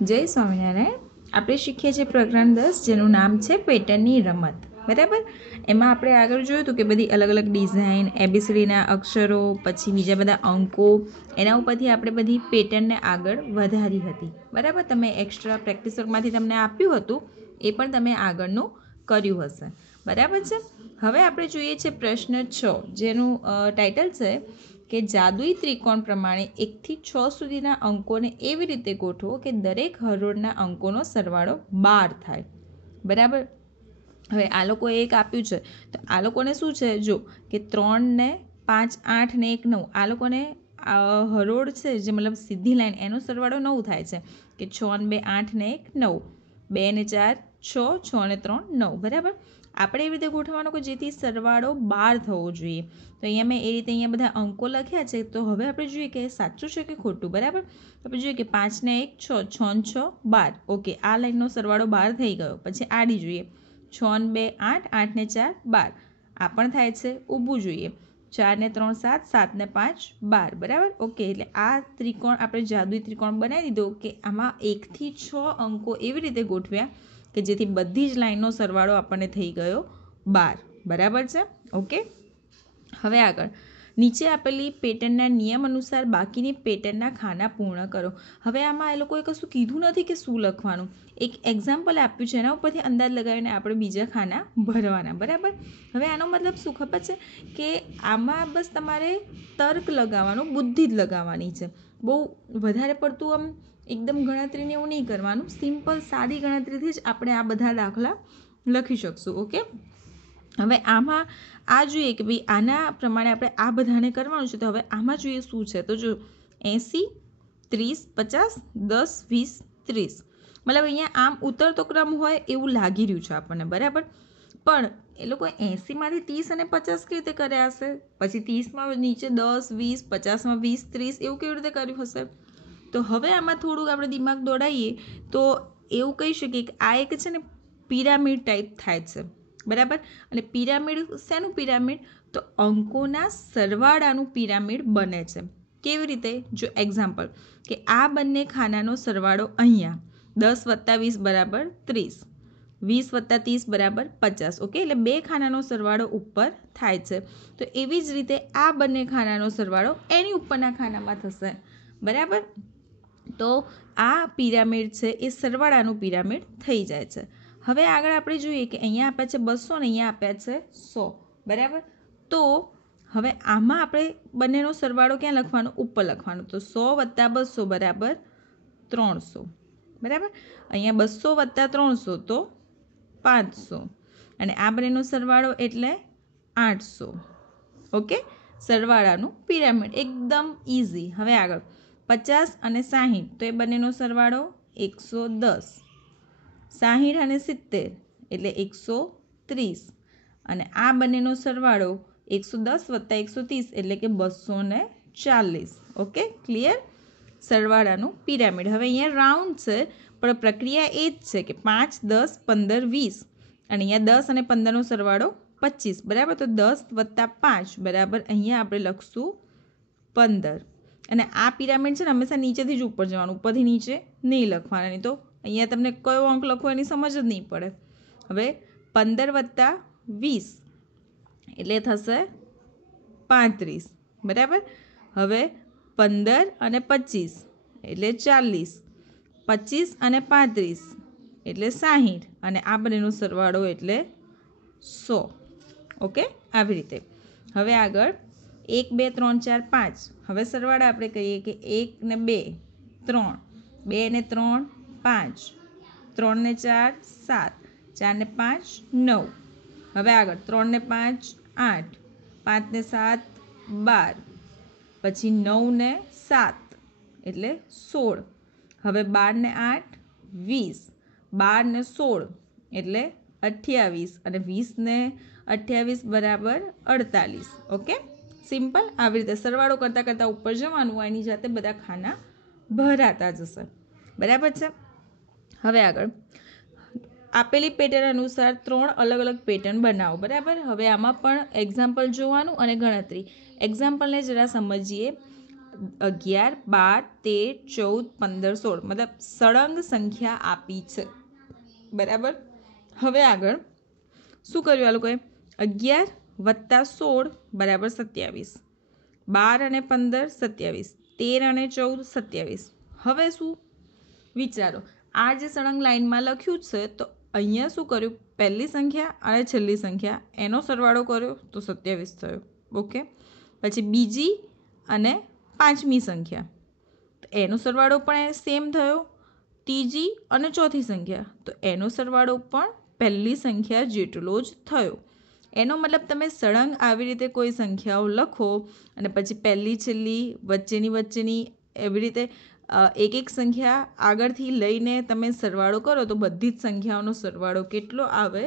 જય સ્વામિનારાયણ. આપણે શીખીએ છીએ પ્રકરણ 10 જેનું નામ છે પેટર્નની રમત. બરાબર. એમાં આપણે આગળ જોયું હતું કે બધી અલગ અલગ ડિઝાઇન, એબીસીડીના અક્ષરો, પછી બીજા બધા અંકો, એના ઉપરથી આપણે બધી પેટર્નને આગળ વધારી હતી. બરાબર. તમે એક્સ્ટ્રા પ્રેક્ટિસ વર્કમાંથી તમને આપ્યું હતું એ પણ તમે આગળનું કર્યું હશે. બરાબર છે. હવે આપણે જોઈએ છે પ્રશ્ન 6 જેનું ટાઇટલ છે કે જાદુઈ ત્રિકોણ પ્રમાણે 1 થી 6 સુધીના અંકોને એવી રીતે ગોઠવો કે દરેક હરોળના અંકોનો સરવાળો 12 થાય. બરાબર. હવે આ લોકોએ એક આપ્યું છે તો આ લોકોને શું છે, જો કે 3 ને 5 8 ને 1 9 આ લોકોને હરોળ છે જે મતલબ સીધી લાઈન એનો સરવાળો 9 થાય છે કે 6 ને 2 8 ને 1 9, 2 ને 4 6, 6 ને 3 9. બરાબર. આપણે એવી રીતે ગોઠવવાનો કે જેથી સરવાળો 12 થવો જોઈએ. તો અહીંયા મેં એ રીતે અહીંયા બધા અંકો લખ્યા છે. તો હવે આપણે જોઈએ કે સાચું છે કે ખોટું. બરાબર. આપણે જોઈએ કે 5 ને 1 6, 6 ને 6 12. ઓકે, આ લાઈનનો સરવાળો 12 થઈ ગયો. પછી આડી જોઈએ 6 ને 2 8, 8 ને 4 12. આ પણ થાય છે. ઊભું જોઈએ 4 ને 3 7, 7 ને 5 12. બરાબર. ઓકે, એટલે આ ત્રિકોણ આપણે જાદુઈ ત્રિકોણ બનાવી દીધો કે આમાં 1 થી 6 અંકો એવી રીતે ગોઠવ્યા કે જેથી બધી જ લાઈનનો સરવાળો આપણને થઈ ગયો 12. બરાબર છે. ઓકે, હવે આગળ નીચે આપેલી પેટર્નના નિયમ અનુસાર બાકીની પેટર્નના ખાના પૂર્ણ કરો. હવે આમાં એ લોકોએ કશું કીધું નથી કે શું લખવાનું. એક એક્ઝામ્પલ આપ્યું છે, એના ઉપરથી અંદાજ લગાવીને આપણે બીજા ખાના ભરવાના. બરાબર. હવે આનો મતલબ શું ખબર છે કે આમાં બસ તમારે તર્ક લગાવવાનું, બુદ્ધિ જ લગાવવાની છે. બહુ વધારે પડતું આમ એકદમ ગણતરીને એવું નહીં કરવાનું. સિમ્પલ સાદી ગણતરીથી જ આપણે આ બધા દાખલા લખી શકશું. ઓકે, હવે આમાં આ જોઈએ કે ભાઈ આના પ્રમાણે આપણે આ બધાને કરવાનું છે. તો હવે આમાં જોઈએ શું છે. તો જો 80 30 50 10 20 30, મતલબ અહીંયા આમ ઉતરતો ક્રમ હોય એવું લાગી રહ્યું છે આપણને. બરાબર. પણ એ લોકો 80માંથી 30 અને 50 કેવી રીતે કર્યા હશે, પછી 30માં નીચે 10 20, 50માં 20 30 એવું કેવી રીતે કર્યું હશે. તો હવે આમાં થોડુંક આપણે દિમાગ દોડાવીએ તો એવું કહી શકીએ કે આ એક છે ને પિરામિડ ટાઈપ થાય છે. બરાબર. અને પિરામિડ શેનું પિરામિડ? તો અંકોના સરવાળાનું પિરામિડ બને છે. કેવી રીતે? જો એક્ઝામ્પલ કે આ બંને ખાનાનો સરવાળો અહીંયા 10 + 20 બરાબર 30, 20 + 30 બરાબર 50. ઓકે, એટલે બે ખાનાનો સરવાળો ઉપર થાય છે. તો એવી જ રીતે આ બંને ખાનાનો સરવાળો એની ઉપરના ખાનામાં થશે. બરાબર. તો આ પિરામિડ છે એ સરવાળાનું પિરામિડ થઈ જાય છે. હવે આગળ આપણે જોઈએ કે અહીંયા આપ્યા છે 200 ને અહીંયા આપ્યા છે 100. બરાબર. તો હવે આમાં આપણે બંનેનો સરવાળો ક્યાં લખવાનો? ઉપર લખવાનો. તો 100 + 200 બરાબર 300. બરાબર. અહીંયા 200 + 300 તો 500. અને આ બંનેનો સરવાળો એટલે 800. ઓકે, સરવાળાનું પિરામિડ એકદમ ઇઝી. હવે આગળ 50 અને 60, તો એ બંનેનો સરવાળો 110. 60 અને 70 એટલે 130. અને આ બંનેનો સરવાળો 110 + 130 એટલે કે 240. Okay, clear? સરવાળાનું પિરામિડ. હવે અહીંયા રાઉન્ડ છે પણ પ્રક્રિયા એ જ છે કે 5 10 15 20 અને અહીંયા 10 અને 15નો સરવાળો 25. બરાબર. તો 10 + 5 બરાબર અહીંયા આપણે લખશું 15. અને આ પિરામિડ છે ને હંમેશા નીચેથી જ ઉપર જવાનું, ઉપરથી નીચે નહીં લખવાના, નહીં તો અહીંયા તમને કયો અંક લખવો એની સમજ જ નહીં પડે. હવે 15 + 20 એટલે થશે 35. બરાબર. હવે 15 અને 25 એટલે 40. 25 અને 35 એટલે 60. અને આ બંનેનો સરવાળો એટલે 100. ઓકે, આવી રીતે. હવે આગળ 1 2 3 4 5. હવે સરવાળા આપણે કહીએ કે 1 ને 2 3, 2 ને 3 5, 3 ને 4 7, 4 ને 5 9. હવે આગળ 3 ને 5 8, 5 ને 7 12, પછી 9 ને 7 એટલે 16. હવે 12 ને 8 20, 12 ને 16 એટલે 28 અને 20 ને 28 બરાબર 48. Okay, simple. આવી રીતે સરવાળો કરતાં કરતાં ઉપર જવાનું હોય, એની જાતે બધા ખાના ભરાતા જશે. બરાબર છે. હવે આગળ આપેલી પેટર્ન અનુસાર 3 અલગ અલગ પેટર્ન બનાવો. બરાબર. હવે આમાં પણ એક્ઝામ્પલ જોવાનું અને ગણતરી. એક્ઝામ્પલને જરા સમજીએ. 11, 12, 13, 14, 15, 16 મતલબ સળંગ સંખ્યા આપી છે. બરાબર. હવે આગળ શું કર્યું આ લોકોએ? 11 + 16 = 27, 12 અને 15 27, 13 અને 14 27. હવે શું વિચારો, આ જે સળંગ લાઈનમાં લખ્યું છે તો અહીંયા શું કર્યું? પહેલી સંખ્યા અને છેલ્લી સંખ્યા એનો સરવાળો કર્યો તો 27 થયો. ઓકે. પછી બીજી અને પાંચમી સંખ્યા તો એનો સરવાળો પણ સેમ થયો. ત્રીજી અને ચોથી સંખ્યા તો એનો સરવાળો પણ પહેલી સંખ્યા જેટલો જ થયો. એનો મતલબ તમે સળંગ આવી રીતે કોઈ સંખ્યાઓ લખો અને પછી પહેલી છેલ્લી વચ્ચેની એવી રીતે એક એક સંખ્યા આગળથી લઈને તમે સરવાળો કરો તો બધી જ સંખ્યાઓનો સરવાળો કેટલો આવે?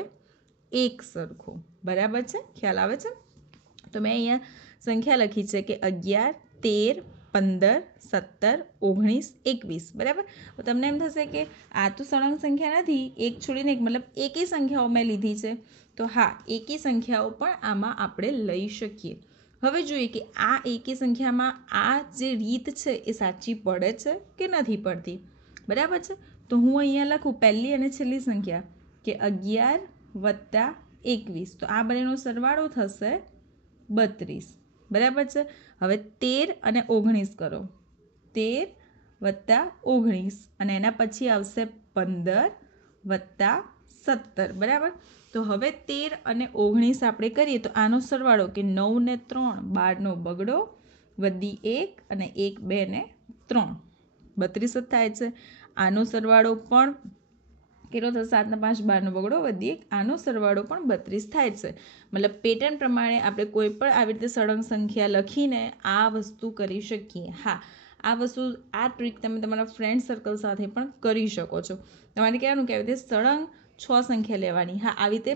એક સરખો. બરાબર છે? ખ્યાલ આવે છે? તો મેં અહીંયા સંખ્યા લખી છે કે 11, 13, 15, 17, 19, 21. બરાબર. તો તમને એમ થશે કે આ તો સળંગ સંખ્યા નથી, એક છોડીને એક, મતલબ એકી સંખ્યાઓ મેં લીધી છે. તો હા, એકી સંખ્યાઓ પણ આમાં આપણે લઈ શકીએ. હવે જોઈએ કે આ એકી સંખ્યામાં આ જે રીત છે એ સાચી પડે છે કે નથી પડતી. બરાબર છે. તો હું અહીંયા લખું પહેલી અને છેલ્લી સંખ્યા કે 11 + 21. તો આ બંનેનો સરવાળો થશે 32. બરાબર છે. હવે 13 અને 19 કરો. 13 + 19 અને એના પછી આવશે 15 + 17. બરાબર. તો હવે 13 અને 19 આપણે કરીએ તો આનો સરવાળો કે 9 ને 3 12નો બગડો વધી 1 અને 1 2 ને 3 32 જ થાય છે. આનો સરવાળો પણ કેટલો થશે? 7 ને 5 12નો બગડો વધી 1. આનો સરવાળો પણ 32 થાય છે. મતલબ પેટર્ન પ્રમાણે આપણે કોઈ પણ આવી રીતે સળંગ સંખ્યા લખીને આ વસ્તુ કરી શકીએ. હા, આ વસ્તુ, આ ટ્રીક તમે તમારા ફ્રેન્ડ સર્કલ સાથે પણ કરી શકો છો. તમારે કહેવાનું કે આવી રીતે સળંગ 6 સંખ્યા લેવાની. હા, આવી રીતે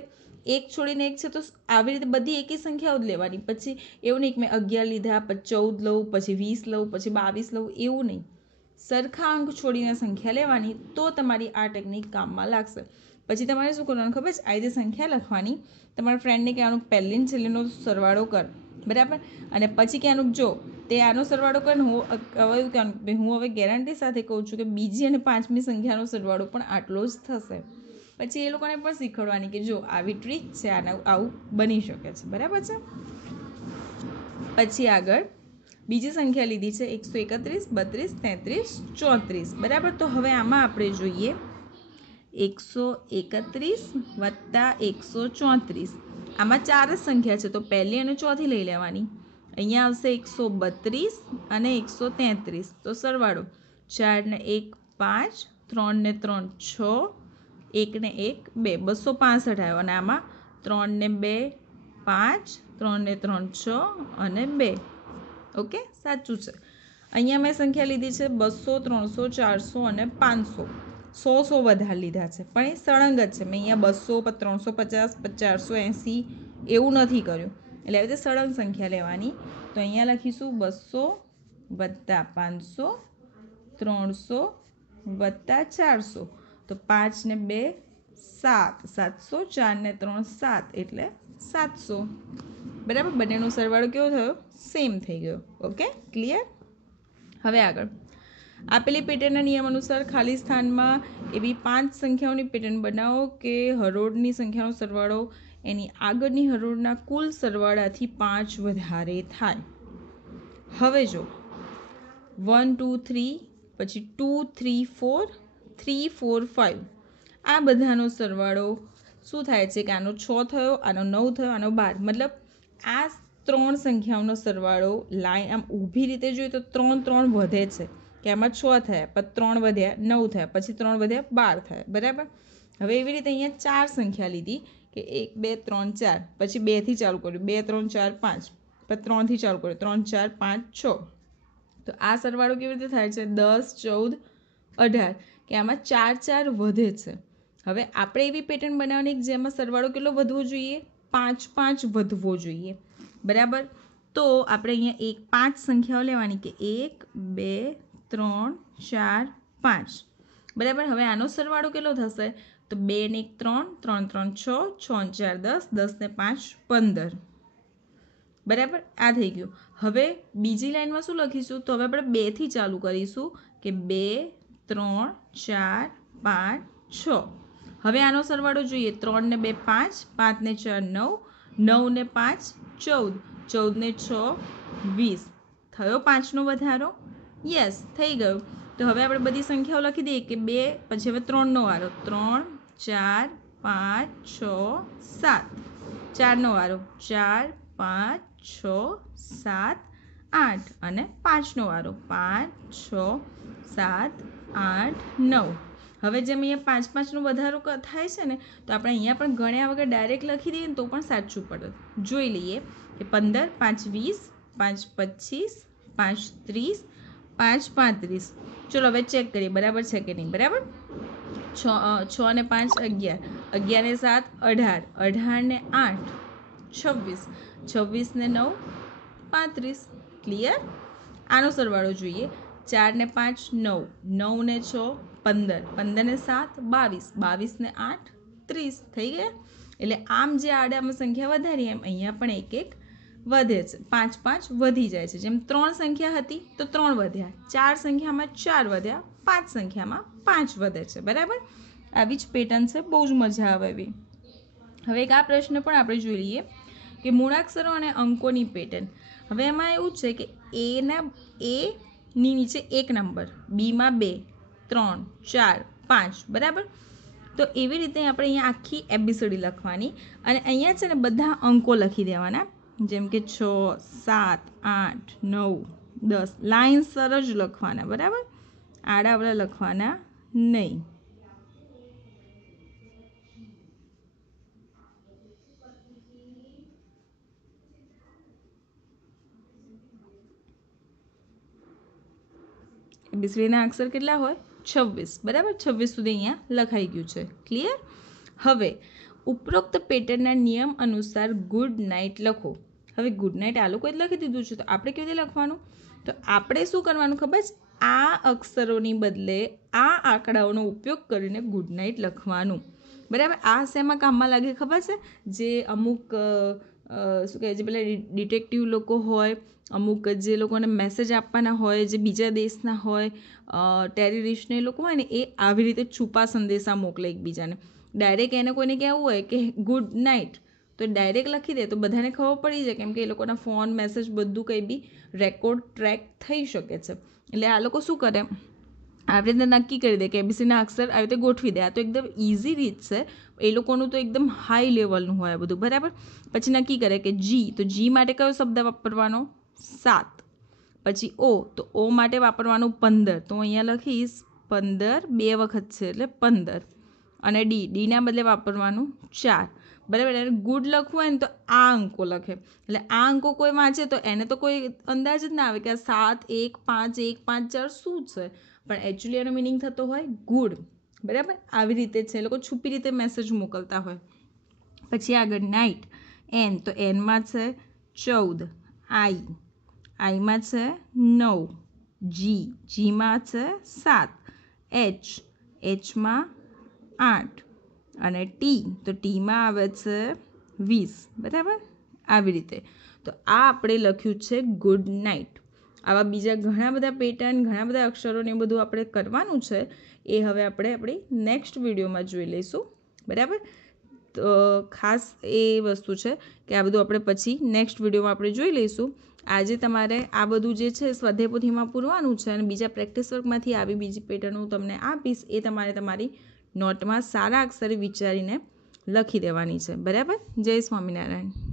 એક છોડીને એક છે તો આવી રીતે બધી એકી સંખ્યાઓ જ લેવાની. પછી એવું નહીં કે મેં 11 લીધા, પછી 14 લઉં, પછી 20 લઉં, પછી 22 લઉં, એવું નહીં. સરખા અંક છોડીને સંખ્યા લેવાની તો તમારી આ ટેકનિક કામમાં લાગશે. પછી તમારે શું કરવાનું ખબર છે? આ રીતે સંખ્યા લખવાની, તમારા ફ્રેન્ડને કહેવાનું પહેલી ને છેલ્લીનો સરવાળો કર. બરાબર. અને પછી કહેવાનું જો તે આનો સરવાળો કરે ને હું હવે એવું કહેવાનું, હું હવે ગેરંટી સાથે કહું છું કે બીજી અને પાંચમી સંખ્યાનો સરવાળો પણ આટલો જ થશે. પછી એ લોકોને પણ શીખવાડવાની કે જો આવી ટ્રીક છે, આના આવું બની શકે છે. બરાબર છે. પછી આગળ બીજી સંખ્યા લીધી છે 131, 32, 33, 34. બરાબર. તો હવે આમાં આપણે જોઈએ 131 + 134. આમાં 4 જ સંખ્યા છે તો પહેલી અને ચોથી લઈ લેવાની. અહીંયા આવશે 132 અને 133. તો સરવાળો 4 ને 1 5, 3 ને 3 6, 1 ને 1 2, 265 આવ્યો. અને આમાં 3 ને 2 5, 3 ને 3 6 અને 2. ઓકે, સાચું છે. અહીંયા મેં સંખ્યા લીધી છે 200, 300, 400 અને 500. 100 વધારે લીધા છે પણ એ સળંગ જ છે. મેં અહીંયા 200, 350, 480 એવું નથી કર્યું. એટલે આવી રીતે સળંગ સંખ્યા લેવાની. તો અહીંયા લખીશું 200 + 500, 300 + 400. તો 5 ને 2 7, 700, 4 ને 3 7 એટલે 700. બરાબર. બંનેનો સરવાળો કેવો થયો? સેમ થઈ ગયો. Okay, clear? હવે આગળ આપેલી પેટર્નના નિયમ અનુસાર ખાલી સ્થાનમાં એવી 5 સંખ્યાઓની પેટર્ન બનાવો કે હરોળની સંખ્યાનો સરવાળો એની આગળની હરોળના કુલ સરવાળાથી 5 વધારે થાય. હવે જો 1 2 3, પછી 2 3 4, 3 4 5, આ બધાનો સરવાળો શું થાય છે કે આનો 6 થયો, આનો 9 થયો, આનો 12. મતલબ આ 3 સંખ્યાઓનો સરવાળો લાઈન આમ ઊભી રીતે જોઈએ તો 3 3 વધે છે કે આમાં 6 થયા, પછી 3 વધ્યા 9 થયા, પછી 3 વધ્યા 12 થયા. બરાબર. હવે એવી રીતે અહીંયા 4 સંખ્યા લીધી કે 1 2 3 4, પછી 2થી ચાલુ કર્યું 2 3 4 5, પછી 3થી ચાલુ કર્યું 3 4 5 6. તો આ સરવાળો કેવી રીતે થાય છે? 10 14 18 કે આમાં 4 4 વધે છે. હવે આપણે એવી પેટર્ન બનાવવાની જેમાં સરવાળો કેટલો વધવો જોઈએ? 5 5 વધવો જોઈએ. બરાબર. તો આપણે અહીંયા 5 સંખ્યાઓ લેવાની કે 1 2 3 4 5. બરાબર. હવે આનો સરવાળો કેટલો થશે? તો 2 ને 1 3, 3 3 6, 6 4 10, 10 ને 5 15. બરાબર, આ થઈ ગયું. હવે બીજી લાઈનમાં શું લખીશું? તો હવે આપણે 2 થી ચાલુ કરીશું કે 2, 3, 4, 5, 6. હવે આનો સરવાળો જોઈએ. 3 ને 2 5, 5 ને 4 9, 9 ને 5 14, 14 ને 6 20. થયો 5નો વધારો? યસ, થઈ ગયો. તો હવે આપણે બધી સંખ્યાઓ લખી દઈએ કે 2 પછી હવે 3નો વારો. 3, 4, 5, 6, 7. 4નો વારો. 4, 5, 6, 7, 8 અને 5નો વારો. 5, 6, 7, 8, 9. હવે જેમ અહીંયા 5 5નો વધારો થાય છે ને, તો આપણે અહીંયા પણ ગણ્યા વગર ડાયરેક્ટ લખી દઈએ ને તો પણ સાચું પડે. જોઈ લઈએ કે 15, 5, 20, 5, 25, 5, 30, 5, 35. ચલો હવે ચેક કરીએ બરાબર છે કે નહીં. બરાબર, 6 ને 5 11, 11 ને 7 18, 18 ને 8 26, 26 ને 9 35. ક્લિયર? આનો સરવાળો જોઈએ. 4 ને 5 9, 9 ને 6 15, 15 ને 7 22, 22 ને 8 30. થઈ ગયા? એટલે આમ જે આડામાં સંખ્યા વધારી એમ અહીંયા પણ એક એક વધે છે. 5 5 વધી જાય છે. જેમ 3 સંખ્યા હતી તો 3 વધ્યા, 4 સંખ્યામાં 4 વધ્યા, 5 સંખ્યામાં 5 વધે છે. બરાબર, આવી જ પેટર્ન છે. બહુ જ મજા આવે એવી. હવે એક આ પ્રશ્ન પણ આપણે જોઈ લઈએ કે મૂળાક્ષરો અને અંકોની પેટર્ન. હવે એમાં એવું છે કે એની નીચે 1 નંબર, બીમાં 2, 3, 4, 5. બરાબર, તો એવી રીતે આપણે અહીંયા આખી એબીસીડી લખવાની અને અહીંયા છે ને બધા અંકો લખી દેવાના. જેમ કે 6, 7, 8, 9, 10. લાઇનસર જ લખવાના. બરાબર, આડાવડા લખવાના નહીં. એબીસીડીના અક્ષર કેટલા હોય? 26. બરાબર, 26 સુધી અહીંયા લખાઈ ગયું છે. ક્લિયર? હવે ઉપરોક્ત પેટર્નના નિયમ અનુસાર ગુડ નાઇટ લખો. હવે ગુડ નાઇટ આ લોકોએ લખી દીધું છે, તો આપણે કેવી રીતે લખવાનું? તો આપણે શું કરવાનું ખબર છે? આ અક્ષરોની બદલે આ આંકડાઓનો ઉપયોગ કરીને ગુડ નાઇટ લખવાનું. બરાબર, આ શેમાં કામમાં લાગે ખબર છે? જે અમુક શું કહે, જે પેલા ડિટેક્ટિવ લોકો હોય, અમુક જે લોકોને મેસેજ આપવાના હોય, જે બીજા દેશના હોય, ટેરરિસ્ટને લોકો હોય ને, એ આવી રીતે છુપા સંદેશા મોકલે એકબીજાને. ડાયરેક્ટ એને કોઈને કહેવું હોય કે ગુડ નાઇટ, તો ડાયરેક્ટ લખી દે તો બધાને ખબર પડી જાય, કેમ કે એ લોકોના ફોન મેસેજ બધું કંઈ બી રેકોર્ડ ટ્રેક થઈ શકે છે. એટલે આ લોકો શું કરે, આવી રીતે નક્કી કરી દે કે એબીસીના અક્ષર આવી રીતે ગોઠવી દે. આ તો એકદમ ઇઝી રીત છે. એ લોકોનું તો એકદમ હાઈ લેવલનું હોય બધું. બરાબર, પછી નક્કી કરે કે જી, તો જી માટે કયો શબ્દ વાપરવાનો? 7. પછી ઓ, તો ઓ માટે વાપરવાનું 15. તો અહીંયા લખીશ 15, 2 વખત છે એટલે 15. અને ડીના બદલે વાપરવાનું 4. બરાબર, એને ગુડ લખવું હોય ને તો આ અંકો લખે. એટલે આ અંકો કોઈ વાંચે તો એને તો કોઈ અંદાજ જ ના આવે કે આ 7, 1, 5, 1, 5, 4 શું છે, પણ એકચ્યુઅલી એનો મિનિંગ થતો હોય ગુડ. બરાબર, આવી રીતે છે. એ લોકો છુપી રીતે મેસેજ મોકલતા હોય. પછી આગળ નાઇટ, એન, તો એનમાં છે 14, આઈમાં છે 9, જીમાં છે 7, એચમાં 8 અને ટી, તો ટીમાં આવે છે 20. બરાબર, આવી રીતે. તો આ આપણે લખ્યું છે ગુડ નાઇટ. આવા બીજા ઘણા બધા પેટર્ન, ઘણા બધા અક્ષરોને એ બધું આપણે કરવાનું છે. એ હવે આપણે આપણી નેક્સ્ટ વિડીયોમાં જોઈ લઈશું. બરાબર, તો ખાસ એ વસ્તુ છે કે આ બધું આપણે પછી નેક્સ્ટ વિડીયોમાં આપણે જોઈ લઈશું. આજે તમારે આ બધું જે છે સ્વાધ્યાય પોથીમાં પૂરવાનું છે અને બીજા પ્રેક્ટિસ વર્કમાંથી આવી બીજી પેટર્ન હું તમને આપીશ. એ તમારે તમારી નોટમાં સારા અક્ષરે વિચારીને લખી દેવાની છે. બરાબર, જય સ્વામિનારાયણ.